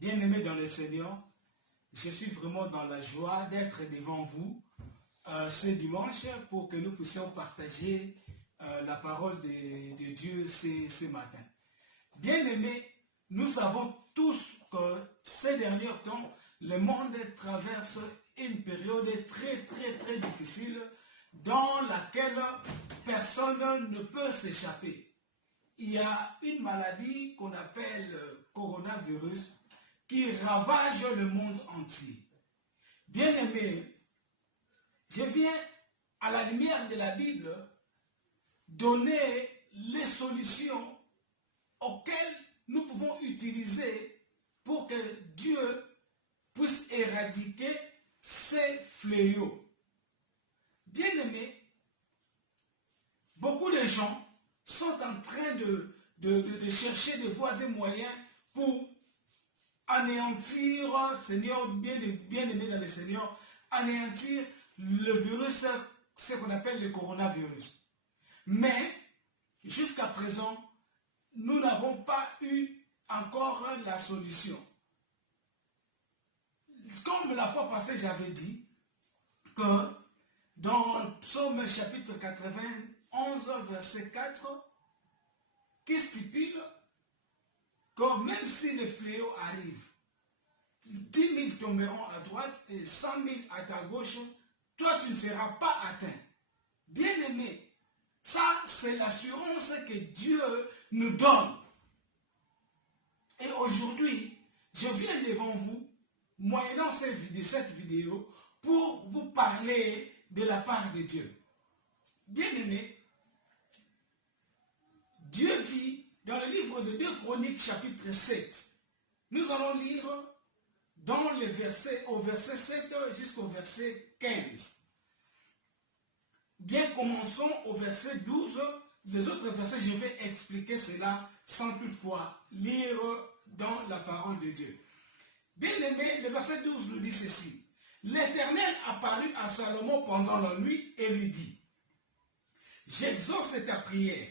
Bien-aimés dans le Seigneur, je suis vraiment dans la joie d'être devant vous ce dimanche pour que nous puissions partager la parole de Dieu ce matin. Bien-aimés, nous savons tous que ces derniers temps, le monde traverse une période très difficile dans laquelle personne ne peut s'échapper. Il y a une maladie qu'on appelle coronavirus qui ravage le monde entier. Bien-aimés, je viens à la lumière de la Bible donner les solutions auxquelles nous pouvons utiliser pour que Dieu puisse éradiquer ces fléaux. Bien-aimés, beaucoup de gens sont en train de chercher des voies et moyens pour anéantir, Seigneur, bien-aimé dans le Seigneur, anéantir le virus, ce qu'on appelle le coronavirus. Mais, jusqu'à présent, nous n'avons pas eu encore la solution. Comme la fois passée, j'avais dit que dans Psaume chapitre 91, verset 4, qui stipule que même si les fléaux arrivent, 10 000 tomberont à droite et 100 000 à ta gauche, toi tu ne seras pas atteint. Bien-aimé, ça c'est l'assurance que Dieu nous donne. Et aujourd'hui, je viens devant vous, moyennant cette vidéo, pour vous parler de la part de Dieu. Bien-aimé, Dieu dit dans le livre de 2 Chroniques chapitre 7, nous allons lire dans le verset, au verset 7 jusqu'au verset 15. Bien, commençons au verset 12. Les autres versets, je vais expliquer cela sans toutefois lire dans la parole de Dieu. Bien-aimé, le verset 12 nous dit ceci. L'Éternel apparut à Salomon pendant la nuit et lui dit, j'exauce ta prière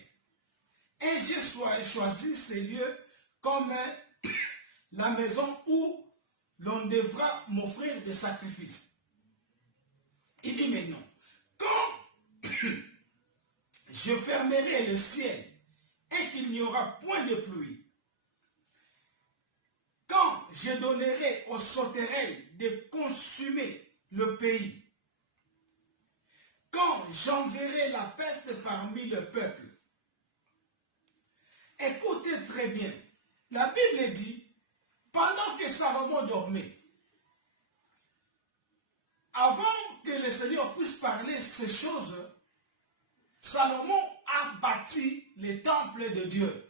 et j'ai choisi ces lieux comme la maison où l'on devra m'offrir des sacrifices. Il dit maintenant, quand je fermerai le ciel et qu'il n'y aura point de pluie, quand je donnerai aux sauterelles de consumer le pays, quand j'enverrai la peste parmi le peuple. Écoutez très bien, la Bible dit, pendant que Salomon dormait, avant que le Seigneur puisse parler ces choses, Salomon a bâti le temple de Dieu.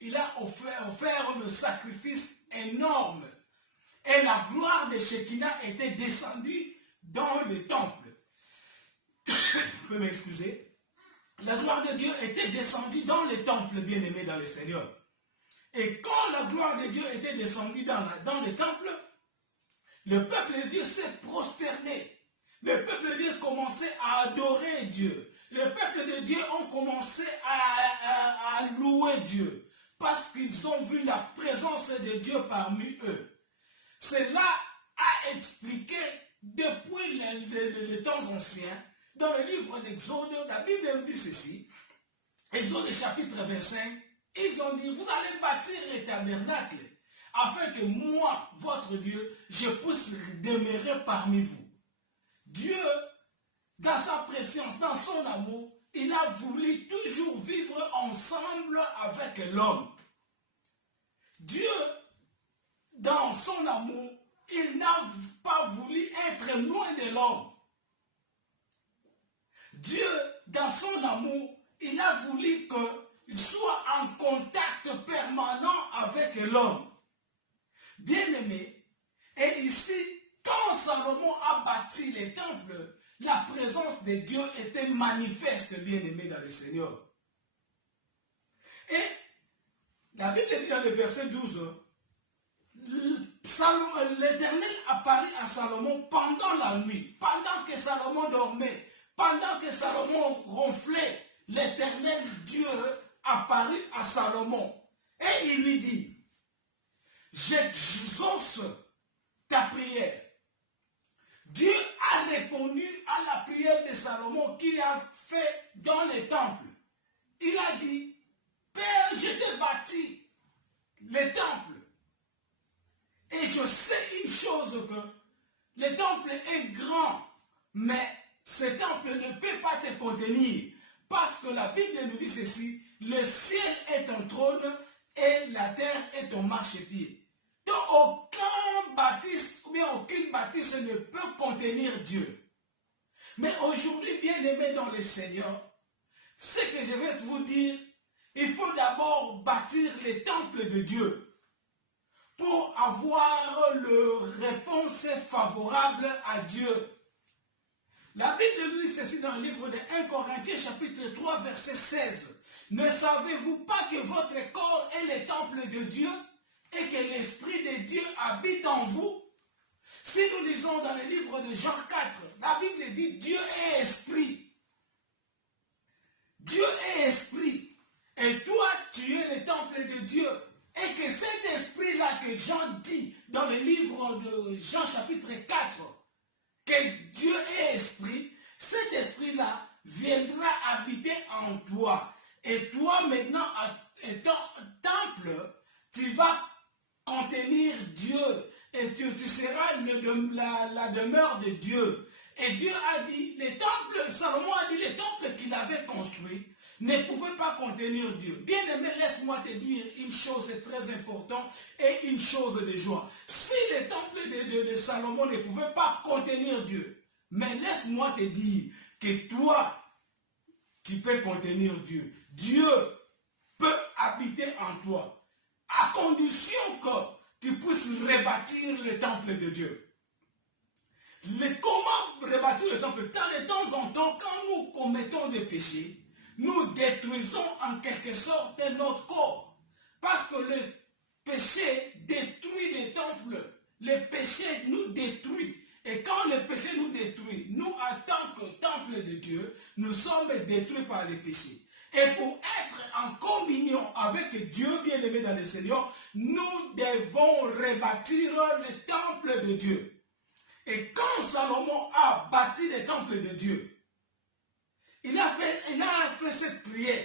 Il a offert le sacrifice énorme. Et la gloire de Shekinah était descendue dans le temple. Vous pouvez m'excuser. La gloire de Dieu était descendue dans le temple, bien-aimé dans le Seigneur. Et quand la gloire de Dieu était descendue dans le temple, le peuple de Dieu s'est prosterné. Le peuple de Dieu commençait à adorer Dieu. Le peuple de Dieu ont commencé à louer Dieu. Parce qu'ils ont vu la présence de Dieu parmi eux. Cela a expliqué depuis les temps anciens, dans le livre d'Exode, la Bible nous dit ceci, Exode chapitre 25, ils ont dit, vous allez bâtir les tabernacles, afin que moi, votre Dieu, je puisse demeurer parmi vous. Dieu, dans sa présence, dans son amour, il a voulu toujours vivre ensemble avec l'homme. Dieu, dans son amour, il n'a pas voulu être loin de l'homme. Dieu, dans son amour, il a voulu qu'il soit en contact permanent avec l'homme. Bien-aimé, et ici, quand Salomon a bâti les temples, la présence de Dieu était manifeste, bien-aimé dans le Seigneur. Et la Bible dit dans le verset 12, l'Éternel apparut à Salomon pendant la nuit, pendant que Salomon dormait, pendant que Salomon ronflait, l'Éternel Dieu apparut à Salomon. Et il lui dit, j'exauce ta prière. Dieu a répondu à la prière de Salomon qu'il a fait dans les temples. Il a dit, Père, je t'ai bâti les temples. Et je sais une chose que le temple est grand, mais ce temple ne peut pas te contenir. Parce que la Bible nous dit ceci, le ciel est un trône et la terre est ton marchepied. Donc aucun bâtisse ou bien aucune bâtisse ne peut contenir Dieu. Mais aujourd'hui, bien aimé dans le Seigneur, ce que je vais vous dire, il faut d'abord bâtir les temples de Dieu pour avoir une réponse favorable à Dieu. La Bible nous dit ceci dans le livre de 1 Corinthiens chapitre 3 verset 16. Ne savez-vous pas que votre corps est le temple de Dieu et que l'Esprit de Dieu habite en vous? Si nous lisons dans le livre de Jean 4, la Bible dit Dieu est esprit. Dieu est esprit. Et toi, tu es le temple de Dieu. Et que cet esprit-là que Jean dit dans le livre de Jean chapitre 4, que Dieu est esprit, cet esprit-là viendra habiter en toi. Et toi maintenant, étant temple, tu vas contenir Dieu. Et tu seras la demeure de Dieu. Et Dieu a dit, les temples, Salomon a dit, les temples qu'il avait construits ne pouvaient pas contenir Dieu. Bien aimé, laisse-moi te dire une chose très importante et une chose de joie. Si les temples de Salomon ne pouvaient pas contenir Dieu, mais laisse-moi te dire que toi, tu peux contenir Dieu. Dieu peut habiter en toi, à condition que tu puisses rebâtir le temple de Dieu. Comment rebâtir le temple? De temps en temps, quand nous commettons des péchés, nous détruisons en quelque sorte notre corps. Parce que le péché détruit les temples. Le péché nous détruit. Et quand le péché nous détruit, nous en tant que temple de Dieu, nous sommes détruits par le péché. Et pour être en communion avec Dieu bien-aimé dans le Seigneur, nous devons rebâtir le temple de Dieu. Et quand Salomon a bâti le temple de Dieu, il a fait cette prière.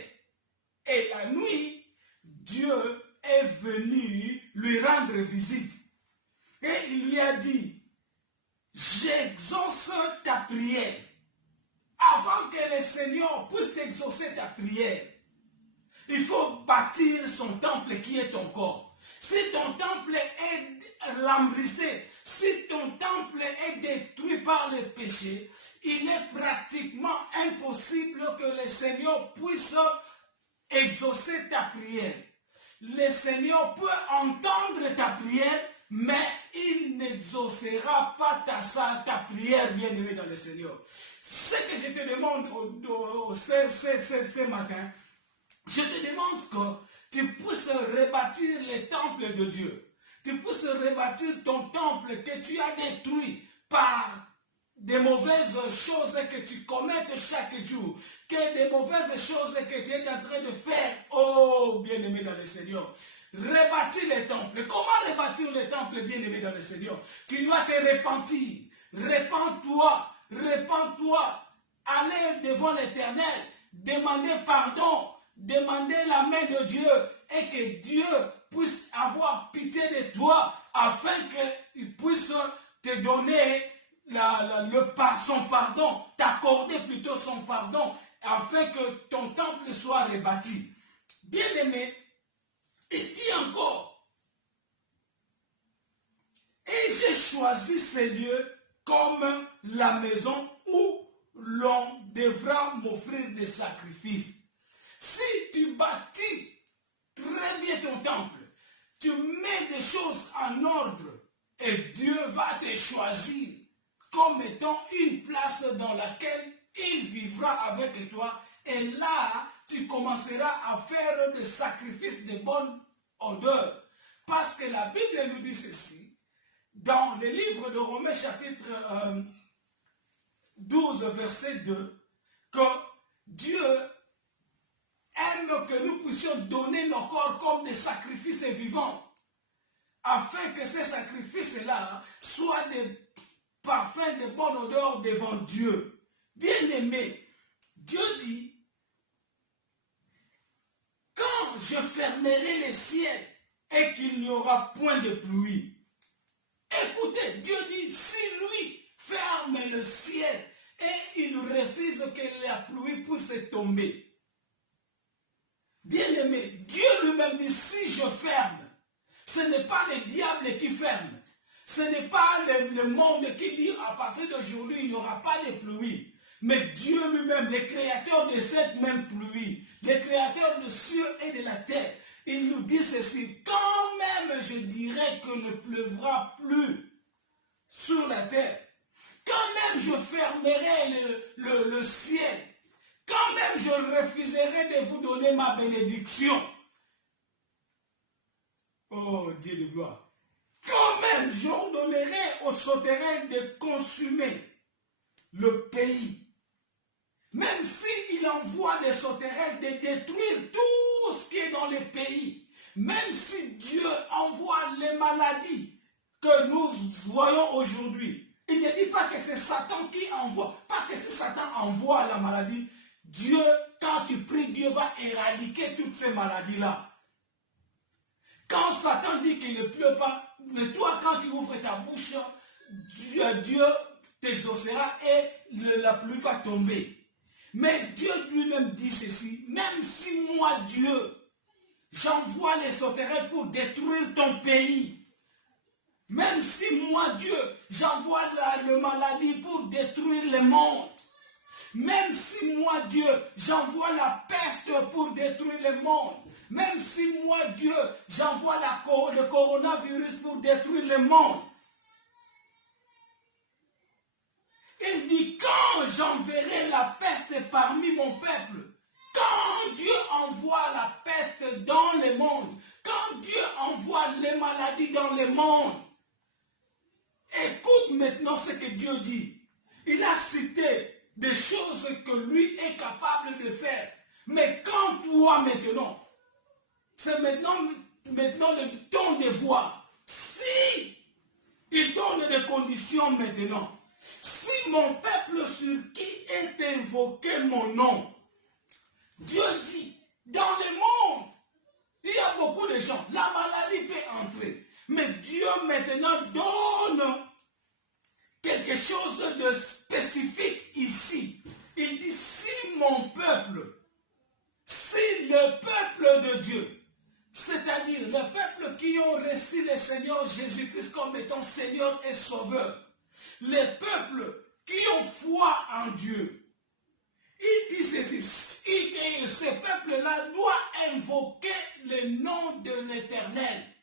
Et la nuit, Dieu est venu lui rendre visite. Et il lui a dit, j'exauce ta prière. Avant que le Seigneur puisse exaucer ta prière, il faut bâtir son temple qui est ton corps. Si ton temple est lambrissé, si ton temple est détruit par le péché, il est pratiquement impossible que le Seigneur puisse exaucer ta prière. Le Seigneur peut entendre ta prière, mais il n'exaucera pas ta prière, bien-aimé dans le Seigneur. Ce que je te demande ce matin, je te demande que tu puisses rebâtir les temples de Dieu. Tu puisses rebâtir ton temple que tu as détruit par des mauvaises choses que tu commettes chaque jour. Que des mauvaises choses que tu es en train de faire. Oh, bien-aimé dans le Seigneur. Rebâtir les temples. Comment rebâtir les temples, bien-aimé dans le Seigneur? Tu dois te repentir. Repends-toi. Repends-toi. Allez devant l'Éternel. Demandez pardon. Demandez la main de Dieu et que Dieu puisse avoir pitié de toi afin qu'il puisse te donner son pardon, t'accorder plutôt son pardon afin que ton temple soit rebâti. Bien-aimé, il dit encore, et j'ai choisi ces lieux comme la maison où l'on devra m'offrir des sacrifices. Si tu bâtis très bien ton temple, tu mets des choses en ordre et Dieu va te choisir comme étant une place dans laquelle il vivra avec toi. Et là, tu commenceras à faire des sacrifices de bonne odeur. Parce que la Bible nous dit ceci, dans le livre de Romains chapitre 12, verset 2, que Dieu aime que nous puissions donner nos corps comme des sacrifices vivants. afin que ces sacrifices-là soient des parfums de bonne odeur devant Dieu. Bien-aimé, Dieu dit, quand je fermerai les ciels et qu'il n'y aura point de pluie. Écoutez, Dieu dit, si lui ferme le ciel et il refuse que la pluie puisse tomber. Bien-aimé, Dieu lui-même dit, si je ferme, ce n'est pas le diable qui ferme. Ce n'est pas le monde qui dit, à partir d'aujourd'hui, il n'y aura pas de pluie. Mais Dieu lui-même, le créateur de cette même pluie, le créateur des cieux et de la terre, il nous dit ceci, quand même je dirais que ne pleuvra plus sur la terre, quand même je fermerai le ciel, quand même je refuserai de vous donner ma bénédiction. Oh Dieu de gloire. Quand même j'ordonnerai aux sauterelles de consumer le pays. Même s'il envoie des sauterelles de détruire tout ce qui est dans les pays. Même si Dieu envoie les maladies que nous voyons aujourd'hui. Il ne dit pas que c'est Satan qui envoie. Parce que si Satan envoie la maladie, Dieu, quand tu pries, Dieu va éradiquer toutes ces maladies-là. Quand Satan dit qu'il ne pleut pas, mais toi, quand tu ouvres ta bouche, Dieu t'exaucera et la pluie va tomber. Mais Dieu lui-même dit ceci, même si moi, Dieu, j'envoie les sauterelles pour détruire ton pays, même si moi, Dieu, j'envoie la maladie pour détruire le monde, même si moi, Dieu, j'envoie la peste pour détruire le monde, même si moi, Dieu, j'envoie le coronavirus pour détruire le monde, il dit, quand j'enverrai la peste parmi mon peuple, quand Dieu envoie la peste dans le monde, quand Dieu envoie les maladies dans le monde, écoute maintenant ce que Dieu dit. Il a cité des choses que lui est capable de faire. Mais quand toi maintenant, c'est maintenant le temps de voir si il donne des conditions maintenant. Si mon peuple sur qui est invoqué mon nom, Dieu dit, dans le monde, il y a beaucoup de gens, la maladie peut entrer. Mais Dieu maintenant donne quelque chose de spécifique ici. Il dit, si mon peuple, si le peuple de Dieu, c'est-à-dire le peuple qui ont reçu le Seigneur Jésus-Christ comme étant Seigneur et Sauveur, les peuples qui ont foi en Dieu, il dit ceci, ce peuple-là doit invoquer le nom de l'Éternel.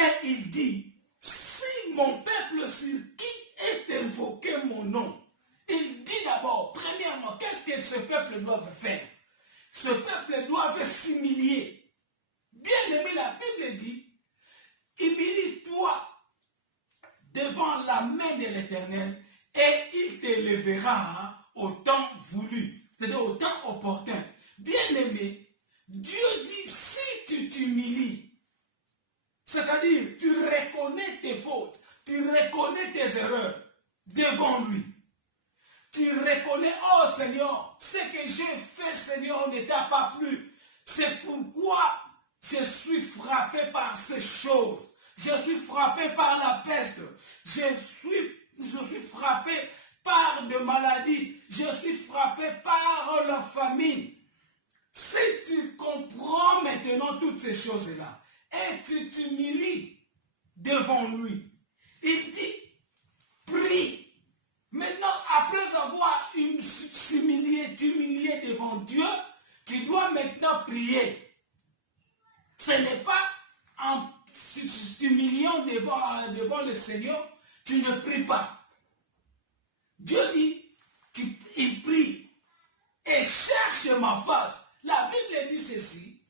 Et il dit, si mon peuple sur qui est invoqué mon nom, il dit d'abord, premièrement, qu'est-ce que ce peuple doit faire? Ce peuple doit s'humilier. Bien aimé, la Bible dit, humilie-toi devant la main de l'Éternel et il t'élèvera au temps voulu, c'est-à-dire au temps opportun. Bien-aimé, Dieu dit, si tu t'humilies, c'est-à-dire tu reconnais tes fautes, tu reconnais tes erreurs devant lui, tu reconnais, oh Seigneur, ce que j'ai fait, Seigneur, ne t'a pas plu. C'est pourquoi je suis frappé par ces choses. Je suis frappé par la peste. Je suis frappé par de maladies. Je suis frappé par la famine. Si tu comprends maintenant toutes ces choses-là et tu t'humilies devant lui, il dit, prie. Maintenant, après avoir t'humilié devant Dieu, tu dois maintenant prier. Ce n'est pas en t'humiliant devant le Seigneur, tu ne pries pas. Dieu dit, il prie et cherche ma face. La Bible dit ceci,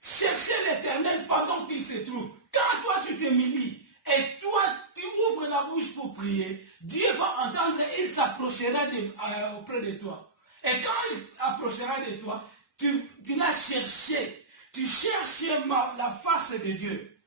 cherchez l'Éternel pendant qu'il se trouve. Quand toi tu t'humilies et toi tu ouvres la bouche pour prier, Dieu va entendre et il s'approchera auprès de toi. Et quand il approchera de toi, tu l'as cherché. Tu cherches la face de Dieu.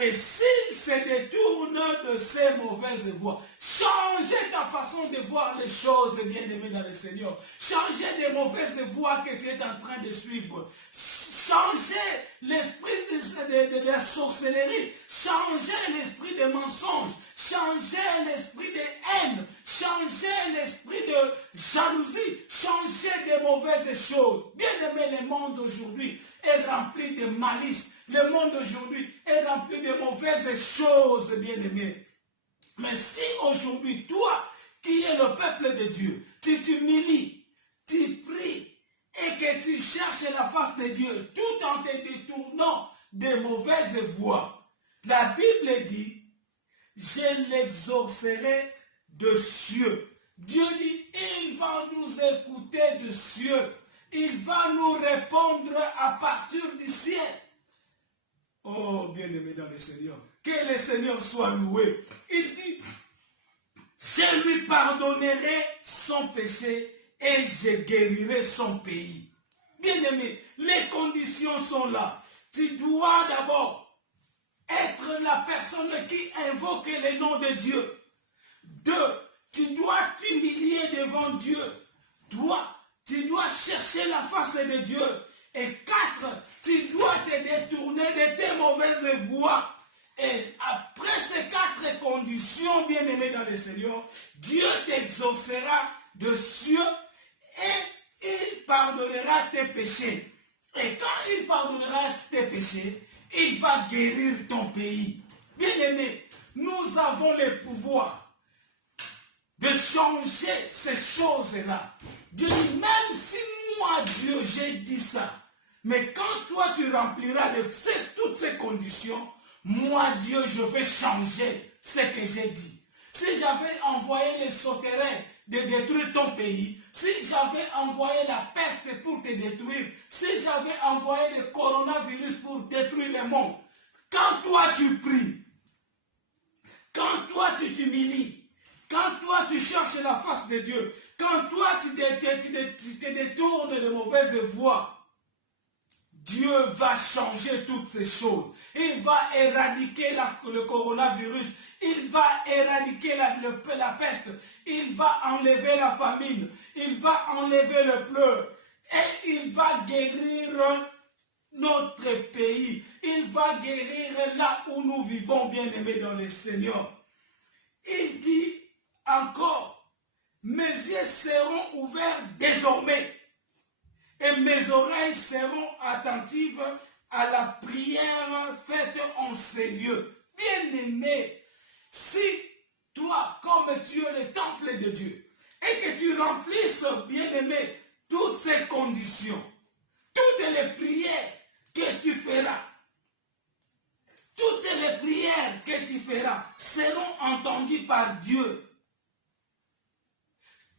Et s'il se détourne de ces mauvaises voies, changez ta façon de voir les choses, bien-aimés dans le Seigneur. Changez les mauvaises voies que tu es en train de suivre. Changez l'esprit de la sorcellerie. Changez l'esprit des mensonges. Changez l'esprit de haine. Changez l'esprit de jalousie. Changez des mauvaises choses. Bien-aimés, le monde aujourd'hui est rempli de malice. Le monde aujourd'hui est rempli de mauvaises choses, bien-aimés. Mais si aujourd'hui, toi, qui es le peuple de Dieu, tu t'humilies, tu pries, et que tu cherches la face de Dieu, tout en te détournant des mauvaises voies, la Bible dit, je l'exaucerai de cieux. Dieu dit, il va nous écouter de cieux. Il va nous répondre à partir du ciel. Oh, bien-aimé dans le Seigneur, que le Seigneur soit loué. Il dit, je lui pardonnerai son péché et je guérirai son pays. Bien-aimé, les conditions sont là. Tu dois d'abord être la personne qui invoque le nom de Dieu. 2, tu dois t'humilier devant Dieu. 3, tu dois chercher la face de Dieu. Et 4, tu dois te détourner de tes mauvaises voies. Et après ces 4 conditions, bien-aimés dans le Seigneur, Dieu t'exaucera de cieux et il pardonnera tes péchés. Et quand il pardonnera tes péchés, il va guérir ton pays. Bien-aimés, nous avons le pouvoir de changer ces choses-là. Dieu dit, même si moi, Dieu, j'ai dit ça, mais quand toi, tu rempliras toutes ces conditions, moi, Dieu, je vais changer ce que j'ai dit. Si j'avais envoyé les sauterelles de détruire ton pays, si j'avais envoyé la peste pour te détruire, si j'avais envoyé le coronavirus pour détruire le monde, quand toi, tu pries, quand toi, tu t'humilies, quand toi, tu cherches la face de Dieu, quand toi, tu te détournes de mauvaises voies, Dieu va changer toutes ces choses. Il va éradiquer le coronavirus. Il va éradiquer la peste. Il va enlever la famine. Il va enlever le pleur. Et il va guérir notre pays. Il va guérir là où nous vivons, bien-aimés dans le Seigneur. Il dit encore, mes yeux seront ouverts désormais. Et mes oreilles seront attentives à la prière faite en ces lieux. Bien-aimé, si toi, comme tu es le temple de Dieu, et que tu remplisses, bien-aimé, toutes ces conditions, toutes les prières que tu feras, toutes les prières que tu feras seront entendues par Dieu.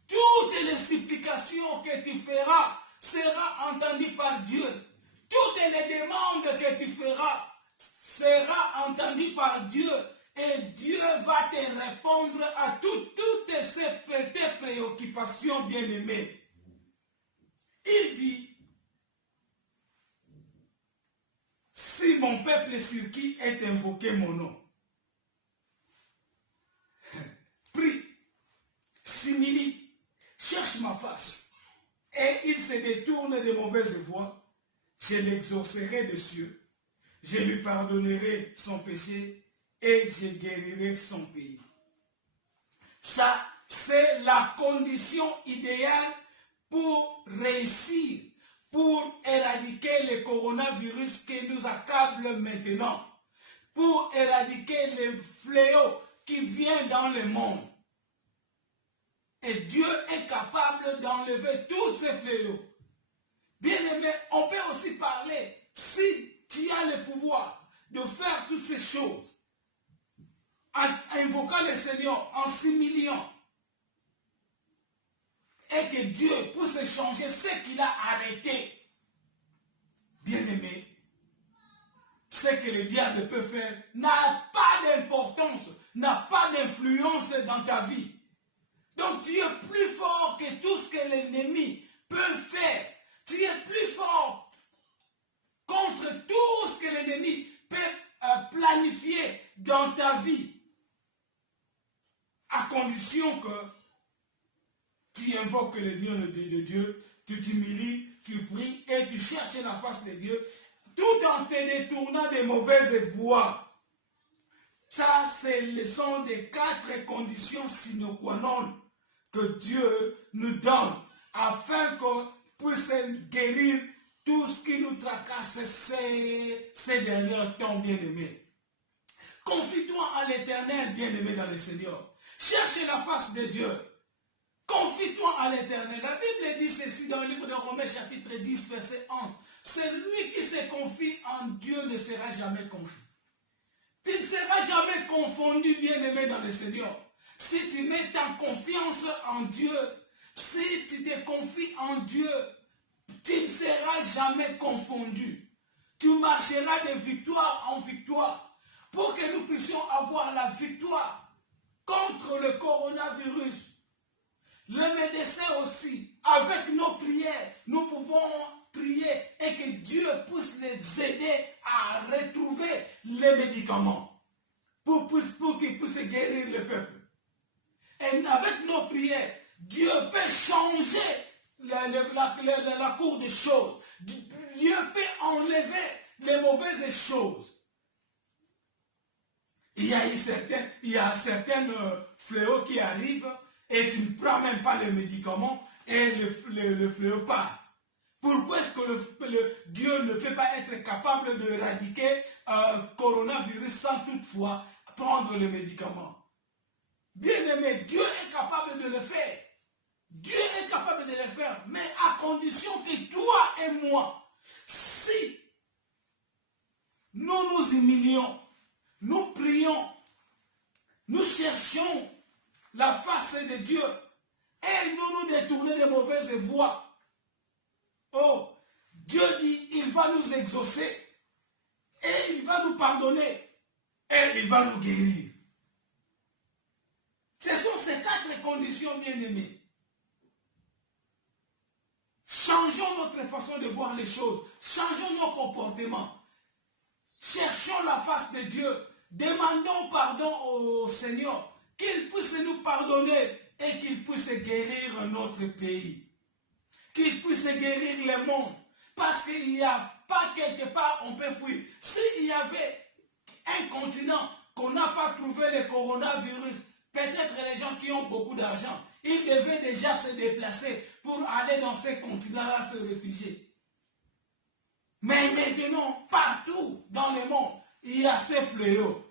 Toutes les supplications que tu feras sera entendu par Dieu. Toutes les demandes que tu feras sera entendu par Dieu. Et Dieu va te répondre à toutes ces préoccupations, bien-aimées. Il dit, si mon peuple sur qui est invoqué mon nom, prie, s'humilie, cherche ma face, et il se détourne de mauvaises voies, je l'exaucerai de cieux, je lui pardonnerai son péché et je guérirai son pays. Ça, c'est la condition idéale pour réussir, pour éradiquer le coronavirus qui nous accable maintenant, pour éradiquer les fléaux qui viennent dans le monde. Et Dieu est capable d'enlever tous ces fléaux. Bien-aimé, on peut aussi parler, si tu as le pouvoir de faire toutes ces choses, en invoquant le Seigneur, en s'humiliant, et que Dieu puisse changer ce qu'il a arrêté. Bien-aimé, ce que le diable peut faire n'a pas d'importance, n'a pas d'influence dans ta vie. Donc tu es plus fort que tout ce que l'ennemi peut faire. Tu es plus fort contre tout ce que l'ennemi peut planifié dans ta vie, à condition que tu invoques le nom de Dieu, tu t'humilies, tu pries et tu cherches la face de Dieu, tout en te détournant des mauvaises voies. Ça, ce sont des 4 conditions sine qua non que Dieu nous donne afin qu'on puisse guérir tout ce qui nous tracasse ces derniers temps, bien-aimés. Confie-toi à l'Éternel, bien-aimé dans le Seigneur. Cherche la face de Dieu. Confie-toi à l'Éternel. La Bible dit ceci dans le livre de Romains chapitre 10, verset 11. Celui qui se confie en Dieu ne sera jamais confus. Tu ne seras jamais confondu, bien-aimé dans le Seigneur. Si tu mets ta confiance en Dieu, si tu te confies en Dieu, tu ne seras jamais confondu. Tu marcheras de victoire en victoire pour que nous puissions avoir la victoire contre le coronavirus. Le médecin aussi, avec nos prières, nous pouvons prier et que Dieu puisse les aider à retrouver les médicaments pour qu'ils puissent guérir le peuple. Et avec nos prières, Dieu peut changer la cour des choses. Dieu peut enlever les mauvaises choses. Il y a certains fléaux qui arrivent et tu ne prends même pas les médicaments et le fléau part. Pourquoi est-ce que Dieu ne peut pas être capable d'éradiquer coronavirus sans toutefois prendre le médicament? Bien-aimé, Dieu est capable de le faire. Dieu est capable de le faire, mais à condition que toi et moi, si nous nous humilions, nous prions, nous cherchons la face de Dieu et nous nous détournons des mauvaises voies. Oh, Dieu dit, il va nous exaucer et il va nous pardonner et il va nous guérir. Ce sont ces 4 conditions, bien-aimées. Changeons notre façon de voir les choses. Changeons nos comportements. Cherchons la face de Dieu. Demandons pardon au Seigneur. Qu'il puisse nous pardonner et qu'il puisse guérir notre pays. Qu'il puisse guérir le monde. Parce qu'il n'y a pas quelque part on peut fuir. S'il y avait un continent qu'on n'a pas trouvé le coronavirus, peut-être les gens qui ont beaucoup d'argent, ils devaient déjà se déplacer pour aller dans ces continents-là se réfugier. Mais maintenant, partout dans le monde, il y a ces fléaux.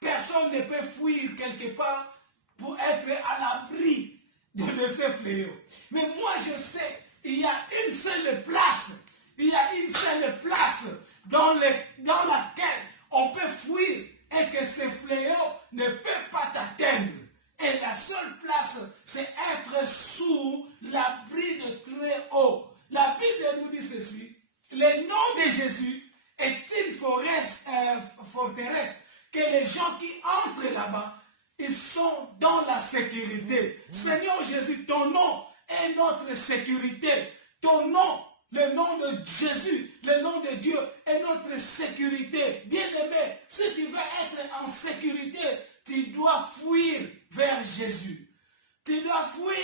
Personne ne peut fuir quelque part pour être à l'abri de ces fléaux. Mais moi, je sais, il y a une seule place. Il y a une seule place dans laquelle on peut fuir et que ces fléaux ne peuvent pas t'atteindre. Et la seule place, c'est être sous l'abri de très haut. La Bible nous dit ceci. Le nom de Jésus est une forteresse que les gens qui entrent là-bas, ils sont dans la sécurité. Seigneur Jésus, ton nom est notre sécurité. Ton nom, le nom de Jésus, le nom de Dieu est notre sécurité. Bien-aimé, si tu veux être en sécurité, tu dois fuir vers Jésus. Tu dois fuir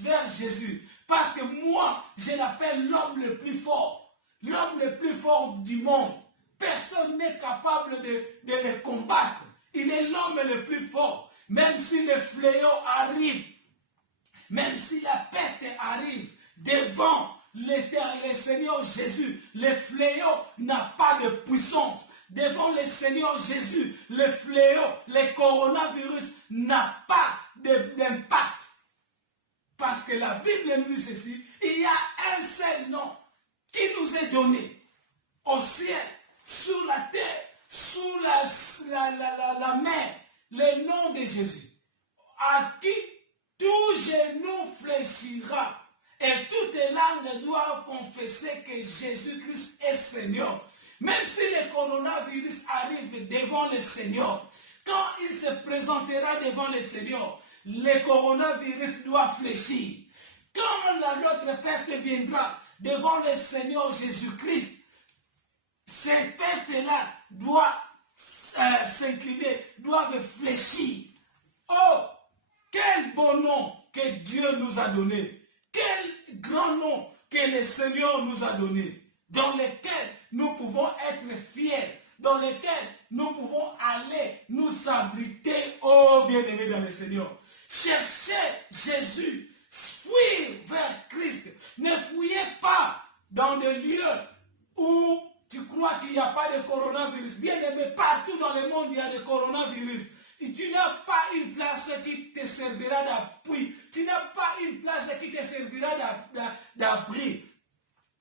vers Jésus. Parce que moi, je l'appelle l'homme le plus fort. L'homme le plus fort du monde. Personne n'est capable de le combattre. Il est l'homme le plus fort. Même si le fléau arrive, même si la peste arrive, devant le Seigneur Jésus, le fléau n'a pas de puissance. Devant le Seigneur Jésus, le fléau, le coronavirus n'a pas d'impact. Parce que la Bible nous dit ceci, il y a un seul nom qui nous est donné au ciel, sur la terre, sous la mer, le nom de Jésus, à qui tout genou fléchira et toute langue doit confesser que Jésus-Christ est Seigneur. Même si le coronavirus arrive devant le Seigneur, quand il se présentera devant le Seigneur, le coronavirus doit fléchir. Quand l'autre peste viendra devant le Seigneur Jésus-Christ, cette peste-là doit s'incliner, doivent fléchir. Oh, quel bon nom que Dieu nous a donné. Quel grand nom que le Seigneur nous a donné. Dans lequel nous pouvons être fiers. Dans lequel nous pouvons aller nous abriter. Oh, bien-aimés dans le Seigneur. Cherchez Jésus. Fuyez vers Christ. Ne fuyez pas dans des lieux où tu crois qu'il n'y a pas de coronavirus. Bien aimé, partout dans le monde, il y a des coronavirus. Et tu n'as pas une place qui te servira d'appui. Tu n'as pas une place qui te servira d'abri.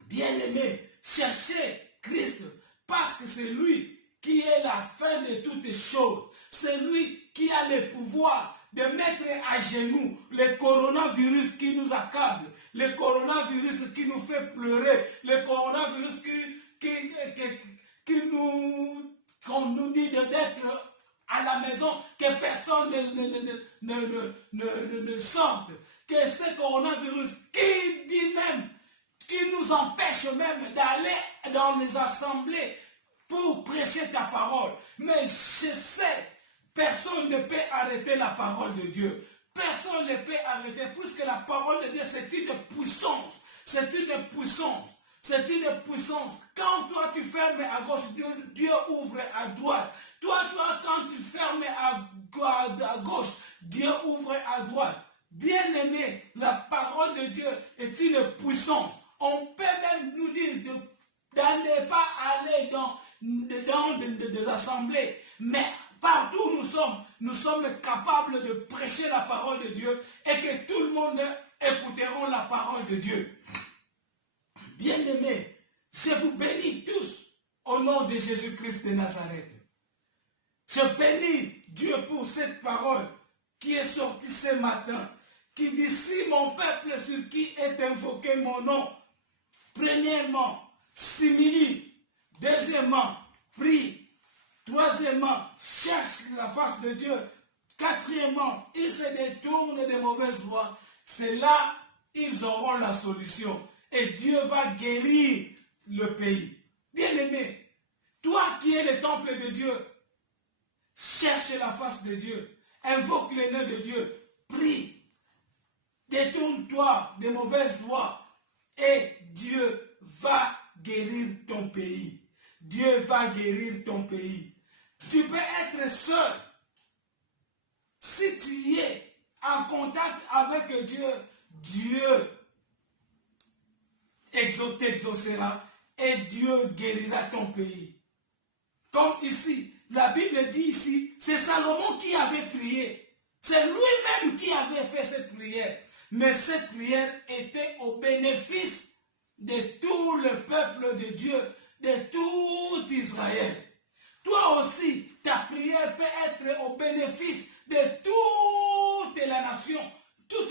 Bien aimé, cherchez Christ parce que c'est lui qui est la fin de toutes choses. C'est lui qui a le pouvoir de mettre à genoux le coronavirus qui nous accable, le coronavirus qui nous fait pleurer, le coronavirus qu'on nous dit d'être à la maison, que personne ne sorte, que ce coronavirus qui dit même, qui nous empêche même d'aller dans les assemblées pour prêcher ta parole. Mais je sais, personne ne peut arrêter la parole de Dieu. Personne ne peut arrêter, puisque la parole de Dieu, c'est une puissance. C'est une puissance. C'est une puissance. Quand toi tu fermes à gauche, Dieu ouvre à droite. Toi, quand tu fermes à gauche, Dieu ouvre à droite. Bien aimé, la parole de Dieu est une puissance. On peut même nous dire de ne pas aller dans des assemblées, mais partout où nous sommes capables de prêcher la parole de Dieu et que tout le monde écouteront la parole de Dieu. Bien-aimés, je vous bénis tous au nom de Jésus-Christ de Nazareth. Je bénis Dieu pour cette parole qui est sortie ce matin, qui dit: si mon peuple sur qui est invoqué mon nom, premièrement, s'humilie, deuxièmement, prie, troisièmement, cherche la face de Dieu, quatrièmement, il se détourne des mauvaises voies, c'est là ils auront la solution. Et Dieu va guérir le pays. Bien-aimé, toi qui es le temple de Dieu, cherche la face de Dieu, invoque le nom de Dieu, prie, détourne-toi des mauvaises voies et Dieu va guérir ton pays. Dieu va guérir ton pays. Tu peux être seul. Si tu es en contact avec Dieu, Dieu t'exaucera et Dieu guérira ton pays. Comme ici, la Bible dit ici, c'est Salomon qui avait prié. C'est lui-même qui avait fait cette prière. Mais cette prière était au bénéfice de tout le peuple de Dieu, de tout Israël. Toi aussi, ta prière peut être au bénéfice de toutes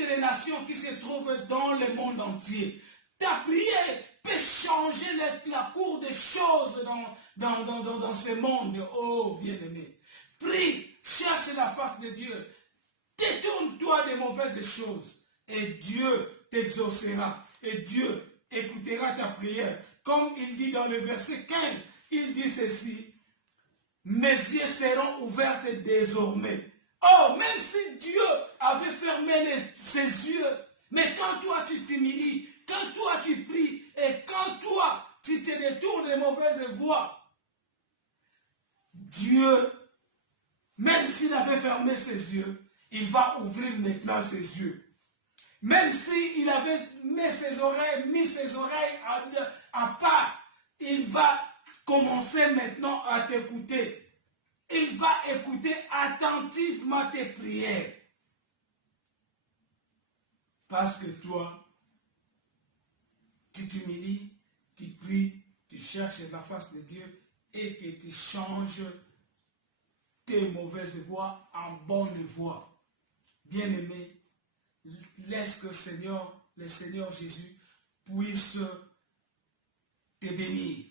les nations qui se trouvent dans le monde entier. Ta prière peut changer la cour des choses dans ce monde. Oh, bien-aimé. Prie, cherche la face de Dieu. Détourne-toi des mauvaises choses. Et Dieu t'exaucera. Et Dieu écoutera ta prière. Comme il dit dans le verset 15, il dit ceci: mes yeux seront ouverts désormais. Oh, même si Dieu avait fermé ses yeux, mais quand toi tu t'humilies, quand toi tu pries, et quand toi tu te détournes des mauvaises voies, Dieu, même s'il avait fermé ses yeux, il va ouvrir maintenant ses yeux. Même s'il avait mis ses oreilles à part, il va commencer maintenant à t'écouter. Il va écouter attentivement tes prières. Parce que toi, tu t'humilies, tu pries, tu cherches la face de Dieu et que tu changes tes mauvaises voies en bonnes voies. Bien-aimé, laisse que le Seigneur Jésus puisse te bénir.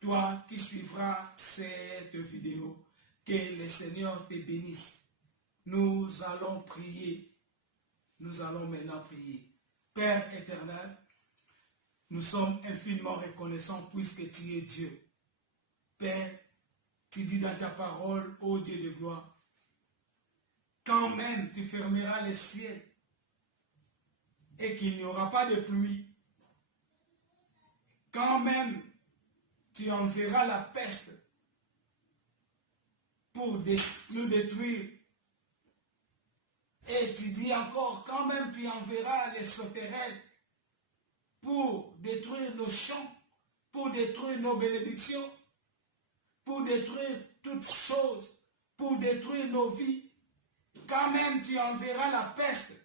Toi qui suivras cette vidéo, que le Seigneur te bénisse. Nous allons prier. Nous allons maintenant prier. Père éternel, nous sommes infiniment reconnaissants puisque tu es Dieu. Père, Tu dis dans ta parole, ô Dieu de gloire, quand même tu fermeras les ciels et qu'il n'y aura pas de pluie, quand même tu enverras la peste pour nous détruire. Et tu dis encore, quand même tu enverras les sauterelles pour détruire nos champs, pour détruire nos bénédictions, pour détruire toutes choses, pour détruire nos vies. Quand même tu enverras la peste,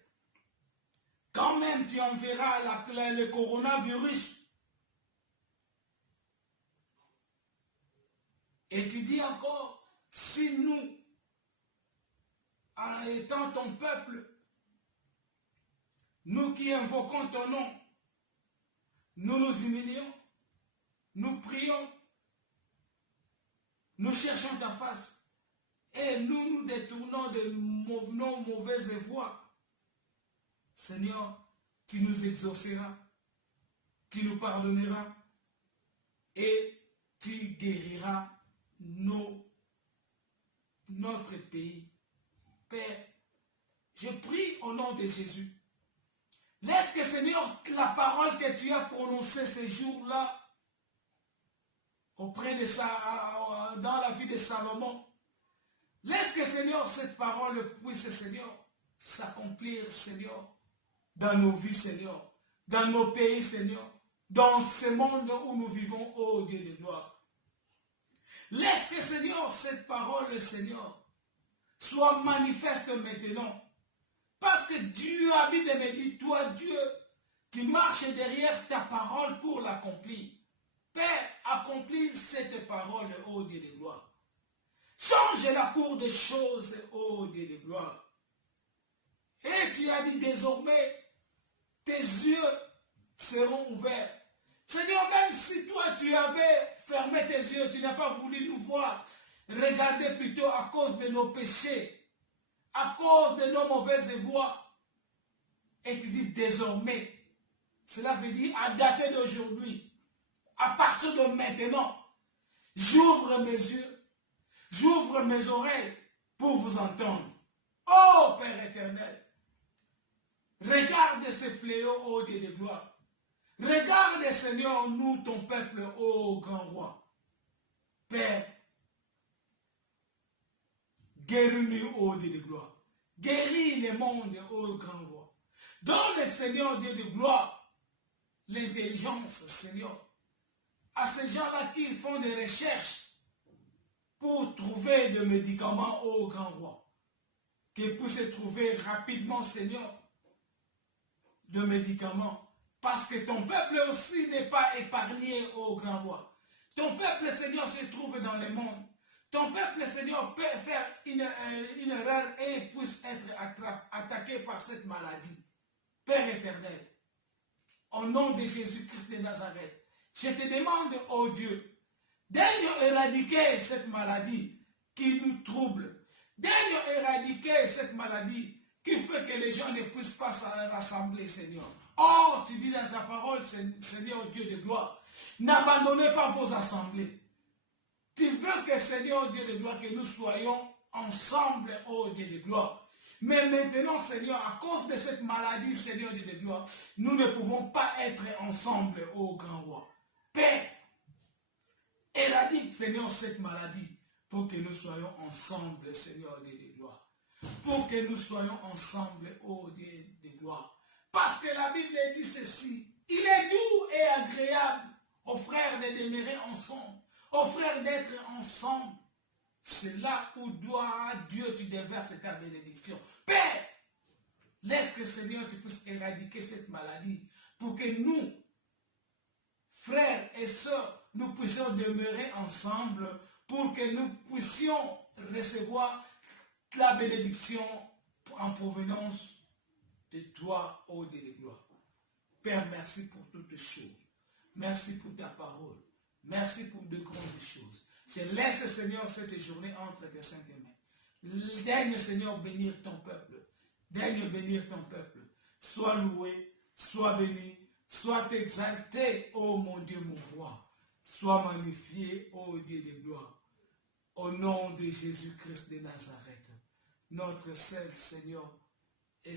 quand même tu enverras le coronavirus. Et tu dis encore, si nous, en étant ton peuple, nous qui invoquons ton nom, nous nous humilions, nous prions, nous cherchons ta face et nous nous détournons de nos mauvaises voies. Seigneur, tu nous exauceras, tu nous pardonneras et tu guériras notre pays. Père, je prie au nom de Jésus. Laisse que, Seigneur, la parole que tu as prononcée ces jours-là, auprès de ça, dans la vie de Salomon, laisse que, Seigneur, cette parole puisse, Seigneur, s'accomplir, Seigneur, dans nos vies, Seigneur, dans nos pays, Seigneur, dans ce monde où nous vivons, ô Dieu de gloire. Laisse que, Seigneur, cette parole, Seigneur, soit manifeste maintenant. Parce que Dieu a dit de me dire, toi, Dieu, tu marches derrière ta parole pour l'accomplir. Père, accomplis cette parole, ô Dieu de gloire. Change la cour des choses, ô Dieu de gloire. Et tu as dit désormais, tes yeux seront ouverts. Seigneur, même si toi tu avais fermé tes yeux, tu n'as pas voulu nous voir. Regardez plutôt à cause de nos péchés, à cause de nos mauvaises voies. Et tu dis désormais, cela veut dire à dater d'aujourd'hui, à partir de maintenant, j'ouvre mes yeux, j'ouvre mes oreilles pour vous entendre. Oh Père éternel, regarde ces fléaux, ô Dieu de gloire. Regarde, Seigneur, nous, ton peuple, ô grand roi. Père, guéris-nous, ô Dieu de gloire. Guéris le monde, ô grand roi. Donne, Seigneur, Dieu de gloire, l'intelligence, Seigneur, à ces gens-là qui font des recherches pour trouver des médicaments, ô grand roi. Qu'ils puissent trouver rapidement, Seigneur, de médicaments. Parce que ton peuple aussi n'est pas épargné, ô grand roi. Ton peuple, Seigneur, se trouve dans le monde. Ton peuple, Seigneur, peut faire une erreur et puisse être attaqué par cette maladie. Père éternel, au nom de Jésus-Christ de Nazareth, je te demande, ô Dieu, daigne éradiquer cette maladie qui nous trouble. Daigne éradiquer cette maladie qui fait que les gens ne puissent pas se rassembler, Seigneur. Or, tu dis dans ta parole, Seigneur Dieu de gloire, n'abandonnez pas vos assemblées. Tu veux que, Seigneur Dieu de gloire, que nous soyons ensemble, ô Dieu de gloire. Mais maintenant, Seigneur, à cause de cette maladie, Seigneur Dieu de gloire, nous ne pouvons pas être ensemble, ô grand roi. Père, éradique, Seigneur, cette maladie pour que nous soyons ensemble, Seigneur Dieu de gloire. Pour que nous soyons ensemble, ô Dieu de gloire. Parce que la Bible dit ceci, il est doux et agréable aux frères de demeurer ensemble, aux frères d'être ensemble. C'est là où Dieu tu déverses ta bénédiction. Père, laisse que Seigneur tu puisses éradiquer cette maladie pour que nous, frères et sœurs, nous puissions demeurer ensemble pour que nous puissions recevoir la bénédiction en provenance de toi, ô Dieu de gloire. Père, merci pour toutes choses. Merci pour ta parole. Merci pour de grandes choses. Je laisse, Seigneur, cette journée entre tes saintes mains. Daigne, Seigneur, bénir ton peuple. Daigne bénir ton peuple. Sois loué, sois béni, sois exalté, ô mon Dieu, mon roi. Sois magnifié, ô Dieu de gloire. Au nom de Jésus-Christ de Nazareth, notre seul Seigneur et